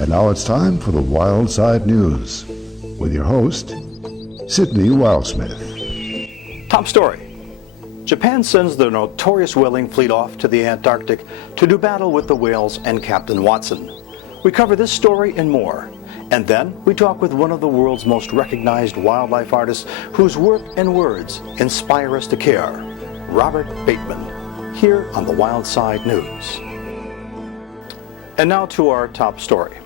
And now it's time for the Wild Side News with your host, Sidney Wildesmith. Top story. Japan sends the notorious whaling fleet off to the Antarctic to do battle with the whales and Captain Watson. We cover this story and more. And then we talk with one of the world's most recognized wildlife artists whose work and words inspire us to care, Robert Bateman, here on the Wild Side News. And now to our top story.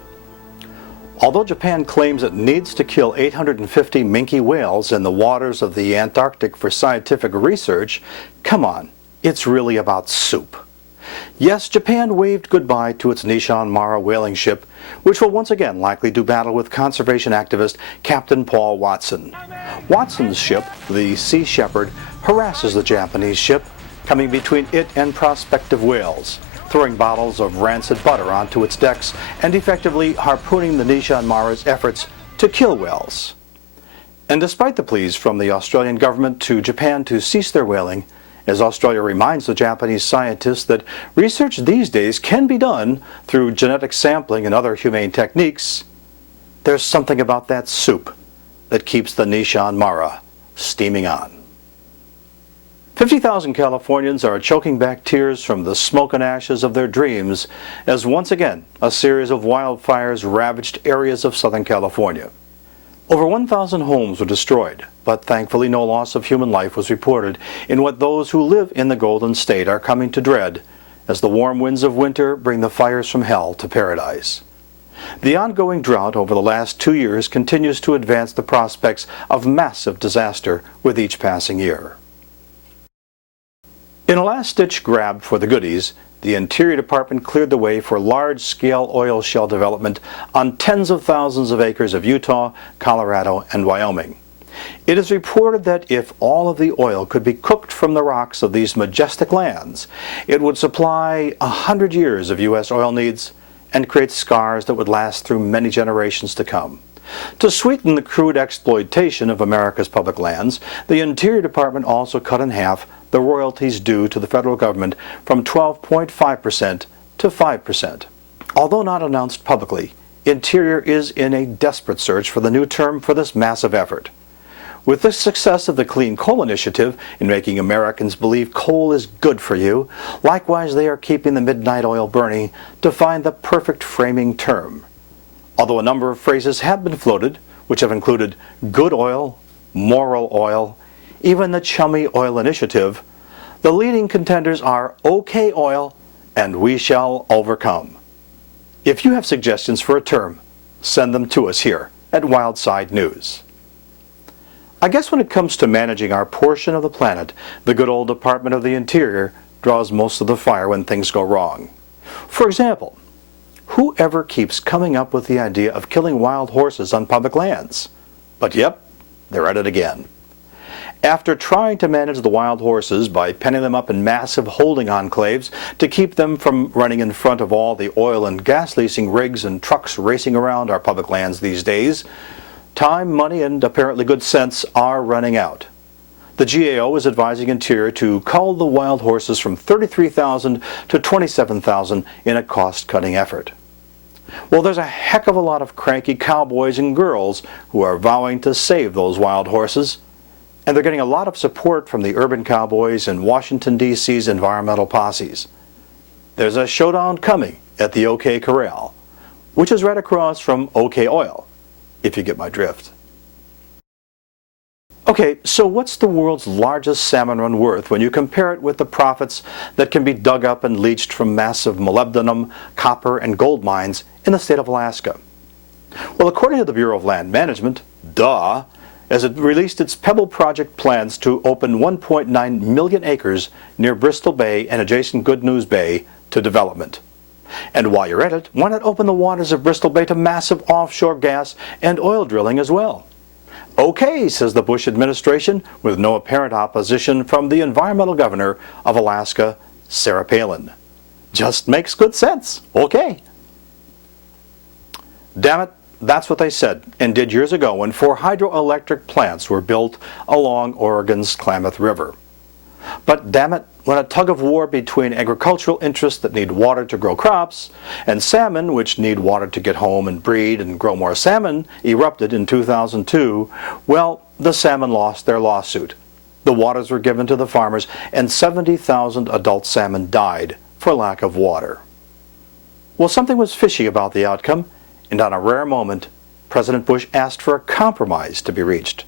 Although Japan claims it needs to kill 850 minke whales in the waters of the Antarctic for scientific research, come on, it's really about soup. Yes, Japan waved goodbye to its Nishan Mara whaling ship, which will once again likely do battle with conservation activist Captain Paul Watson. Watson's ship, the Sea Shepherd, harasses the Japanese ship, coming between it and prospective whales, throwing bottles of rancid butter onto its decks and effectively harpooning the Nishan Mara's efforts to kill whales. And despite the pleas from the Australian government to Japan to cease their whaling, as Australia reminds the Japanese scientists that research these days can be done through genetic sampling and other humane techniques, there's something about that soup that keeps the Nishan Mara steaming on. 50,000 Californians are choking back tears from the smoke and ashes of their dreams as once again a series of wildfires ravaged areas of Southern California. Over 1,000 homes were destroyed, but thankfully no loss of human life was reported in what those who live in the Golden State are coming to dread as the warm winds of winter bring the fires from hell to paradise. The ongoing drought over the last 2 years continues to advance the prospects of massive disaster with each passing year. In a last-ditch grab for the goodies, the Interior Department cleared the way for large-scale oil shale development on tens of thousands of acres of Utah, Colorado, and Wyoming. It is reported that if all of the oil could be cooked from the rocks of these majestic lands, it would supply 100 years of U.S. oil needs and create scars that would last through many generations to come. To sweeten the crude exploitation of America's public lands, the Interior Department also cut in half the royalties due to the federal government from 12.5% to 5%. Although not announced publicly, Interior is in a desperate search for the new term for this massive effort. With the success of the Clean Coal Initiative in making Americans believe coal is good for you, likewise they are keeping the midnight oil burning to find the perfect framing term. Although a number of phrases have been floated, which have included good oil, moral oil, even the Chummy Oil Initiative, the leading contenders are OK Oil and We Shall Overcome. If you have suggestions for a term, send them to us here at WildSide News. I guess when it comes to managing our portion of the planet, the good old Department of the Interior draws most of the fire when things go wrong. For example, whoever keeps coming up with the idea of killing wild horses on public lands? But yep, they're at it again. After trying to manage the wild horses by penning them up in massive holding enclaves to keep them from running in front of all the oil and gas leasing rigs and trucks racing around our public lands these days, time, money, and apparently good sense are running out. The GAO is advising Interior to cull the wild horses from 33,000 to 27,000 in a cost-cutting effort. Well, there's a heck of a lot of cranky cowboys and girls who are vowing to save those wild horses, and they're getting a lot of support from the urban cowboys and Washington, D.C.'s environmental posses. There's a showdown coming at the OK Corral, which is right across from OK Oil, if you get my drift. Okay, so what's the world's largest salmon run worth when you compare it with the profits that can be dug up and leached from massive molybdenum, copper, and gold mines in the state of Alaska? Well, according to the Bureau of Land Management, as it released its Pebble Project plans to open 1.9 million acres near Bristol Bay and adjacent Good News Bay to development. And while you're at it, why not open the waters of Bristol Bay to massive offshore gas and oil drilling as well? Okay, says the Bush administration, with no apparent opposition from the environmental governor of Alaska, Sarah Palin. Just makes good sense. Okay. Damn it, that's what they said and did years ago when 4 hydroelectric plants were built along Oregon's Kalmath River. But damn it, when a tug of war between agricultural interests that need water to grow crops and salmon, which need water to get home and breed and grow more salmon, erupted in 2002, well, the salmon lost their lawsuit. The waters were given to the farmers, and 70,000 adult salmon died for lack of water. Well, something was fishy about the outcome, and on a rare moment, President Bush asked for a compromise to be reached.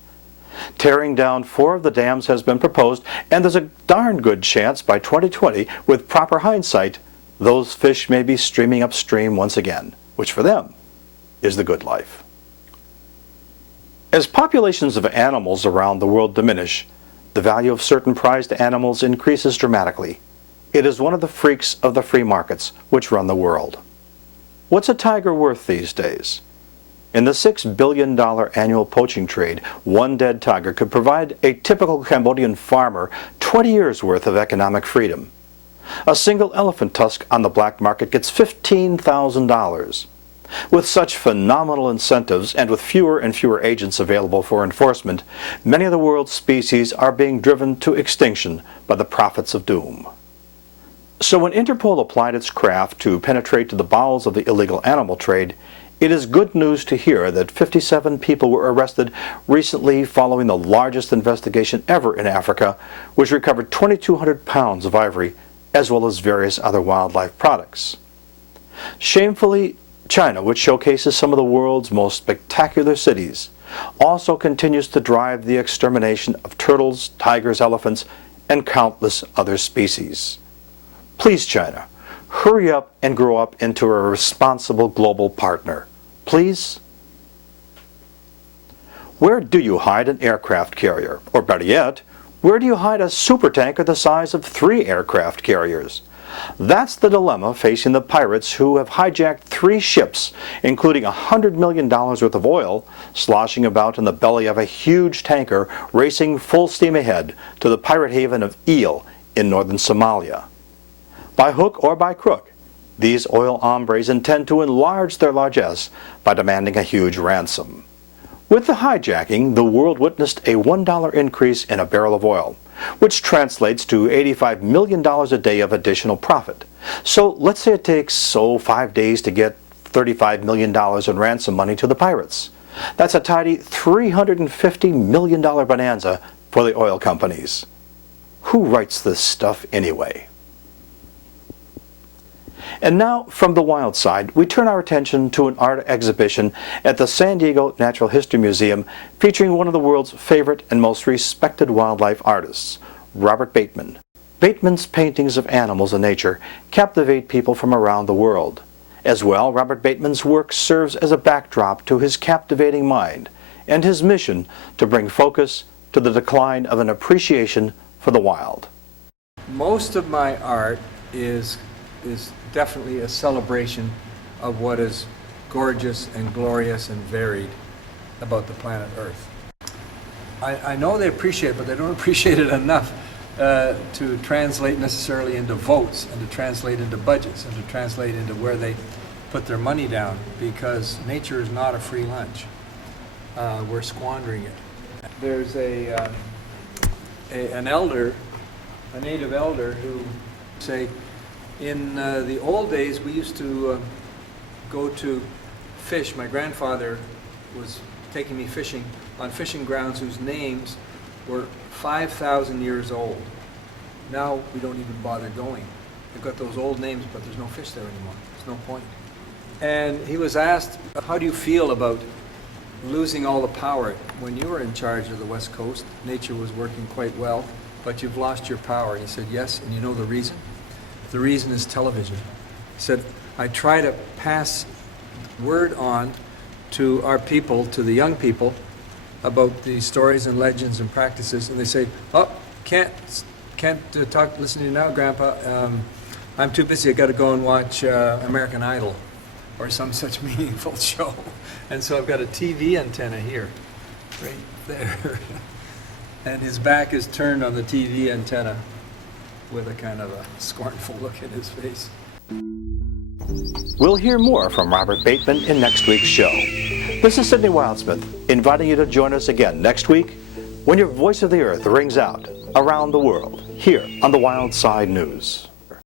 Tearing down 4 of the dams has been proposed, and there's a darn good chance by 2020, with proper hindsight, those fish may be streaming upstream once again, which for them is the good life. As populations of animals around the world diminish, the value of certain prized animals increases dramatically. It is one of the freaks of the free markets which run the world. What's a tiger worth these days? In the $6 billion annual poaching trade, one dead tiger could provide a typical Cambodian farmer 20 years' worth of economic freedom. A single elephant tusk on the black market gets $15,000. With such phenomenal incentives and with fewer and fewer agents available for enforcement, many of the world's species are being driven to extinction by the prophets of doom. So when Interpol applied its craft to penetrate to the bowels of the illegal animal trade, it is good news to hear that 57 people were arrested recently following the largest investigation ever in Africa, which recovered 2,200 pounds of ivory, as well as various other wildlife products. Shamefully, China, which showcases some of the world's most spectacular cities, also continues to drive the extermination of turtles, tigers, elephants, and countless other species. Please, China, hurry up and grow up into a responsible global partner. Please? Where do you hide an aircraft carrier? Or better yet, where do you hide a supertanker the size of 3 aircraft carriers? That's the dilemma facing the pirates who have hijacked 3 ships, including $100 million worth of oil, sloshing about in the belly of a huge tanker racing full steam ahead to the pirate haven of Eel in northern Somalia. By hook or by crook, these oil hombres intend to enlarge their largesse by demanding a huge ransom. With the hijacking, the world witnessed a $1 increase in a barrel of oil, which translates to $85 million a day of additional profit. So let's say it takes 5 days to get $35 million in ransom money to the pirates. That's a tidy $350 million bonanza for the oil companies. Who writes this stuff anyway? And now, from the wild side, we turn our attention to an art exhibition at the San Diego Natural History Museum featuring one of the world's favorite and most respected wildlife artists, Robert Bateman. Bateman's paintings of animals and nature captivate people from around the world. As well, Robert Bateman's work serves as a backdrop to his captivating mind and his mission to bring focus to the decline of an appreciation for the wild. Most of my art is definitely a celebration of what is gorgeous and glorious and varied about the planet Earth. I know they appreciate it, but they don't appreciate it enough to translate necessarily into votes and to translate into budgets and to translate into where they put their money down, because nature is not a free lunch. We're squandering it. There's an elder, a native elder, who say, in the old days, we used to go to fish. My grandfather was taking me fishing on fishing grounds whose names were 5,000 years old. Now we don't even bother going. They've got those old names, but there's no fish there anymore. There's no point. And he was asked, how do you feel about losing all the power? When you were in charge of the West Coast, nature was working quite well, but you've lost your power. And he said, yes, and you know the reason? The reason is television. He said, I try to pass word on to our people, to the young people, about the stories and legends and practices, and they say, oh, can't listen to you now, Grandpa. I'm too busy. I got to go and watch American Idol or some such meaningful show. And so I've got a TV antenna here, right there. And his back is turned on the TV antenna with a kind of a scornful look in his face. We'll hear more from Robert Bateman in next week's show. This is Sidney Wildesmith, inviting you to join us again next week when your Voice of the Earth rings out around the world, here on the Wild Side News.